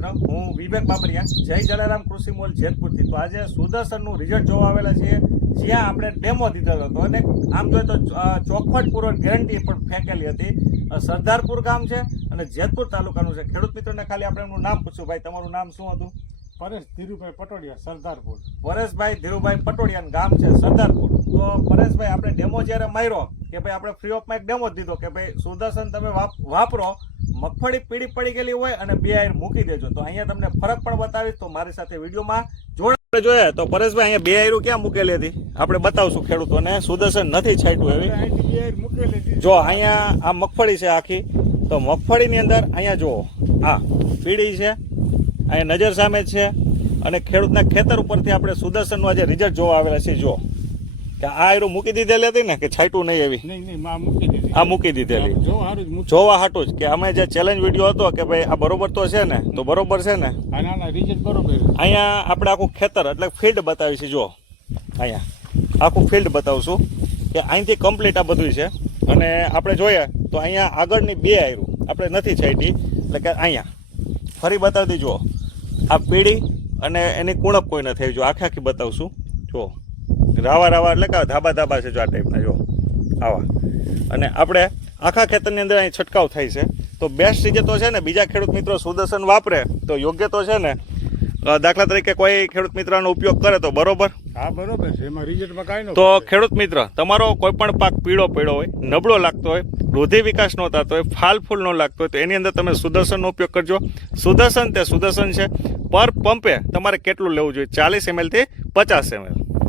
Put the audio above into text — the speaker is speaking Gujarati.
મિત્ર, હું વિવેક બાબરિયા, જય જલારામ કૃષિ મોલ જેતપુરથી. તો આજે સુદર્શનનું રિઝલ્ટ જોવા આવેલા છીએ, જ્યાં આપણે ડેમો દીધો હતો અને આમ જોઈએ તો ચોખવટ પૂર્વક ગેરંટી પણ ફેંકેલી હતી. સરદારપુર ગામ છે અને જેતપુર તાલુકાનું છે. ખેડૂત મિત્રોને ખાલી આપણે એમનું નામ પૂછ્યું, ભાઈ તમારું નામ શું હતું? પરેશ ધીરુભાઈ પટોડિયા, સરદારપુર. પરેશભાઈ ધીરુભાઈ પટોડિયા, ગામ છે સરદારપુર. તો પરેશભાઈ, આપણે ડેમો જ્યારે માર્યો કે ભાઈ આપણે ફ્રી ઓફમાં એક ડેમો જ દીધો કે ભાઈ સુદર્શન તમે વાપરો, મગફળી પીળી પડી ગયેલી હોય અને બે આયર મૂકી દેજો. તો અહીંયા તમને ફરક પણ બતાવીશ. તો મારી સાથે વિડીયોમાં જોડે જોઈએ તો પરેશભાઈ અહીંયા બે આયરું ક્યાં મૂકેલી હતી આપણે બતાવશું ખેડૂતોને. સુદર્શન નથી છાંટ્યું એવી. જો અહીંયા આ મગફળી છે આખી, તો મગફળીની અંદર અહીંયા જુઓ આ પીળી છે, અહીંયા નજર સામે જ છે. અને ખેડૂતના ખેતર ઉપરથી આપણે સુદર્શનનું આજે રિઝલ્ટ જોવા આવેલા છે. જો કે આ આયરું મૂકી દીધેલી હતી ને કે છાંટ્યું નહીં એવી? આ મૂકી દીધેલી જોવા હાટું જ કે અમે જે ચેલેન્જ વિડીયો હતો કે ભાઈ આ બરોબર તો છે ને, તો બરોબર છે ને. અહીંયા આપણે આખું ખેતર એટલે ફિલ્ડ બતાવી છે. જો અહીંયા આખું ફિલ્ડ બતાવશું કે અહીંથી કમ્પ્લીટ આ બધું છે. અને આપણે જોઈએ તો અહીંયા આગળની બે આયરું આપણે નથી છાંટી, એટલે કે અહીંયા ફરી બતાવી દીજો. આ પીળી અને એની કુણપ કોઈ ન થઈ. જો આખે આખી બતાવશું. જો રાવા રાવા એટલે કે ધાબા ધાબા છે. જો આ ટાઈપના જો આવા. અને આપણે આખા ખેતરની અંદર અહીં છંટકાવ થાય છે. તો બેસ્ટ રીજે તો છે ને, બીજા ખેડૂત મિત્રો સુદર્શન વાપરે તો યોગ્ય તો છે ને. દાખલા તરીકે કોઈ ખેડૂત મિત્રનો ઉપયોગ કરે તો બરોબર. હા બરોબર છે, એમાં રિઝલ્ટમાં કાંઈ ન. તો ખેડૂત મિત્ર, તમારો કોઈ પણ પાક પીળો પડ્યો હોય, નબળો લાગતો હોય, વૃદ્ધિ વિકાસ ન થતો હોય, ફાલ ફૂલ ન લાગતો હોય, તો એની અંદર તમે સુદર્શનનો ઉપયોગ કરજો. સુદર્શન તે સુદર્શન છે. પર પંપે તમારે કેટલું લેવું જોઈએ? 40 ml થી 50 ml.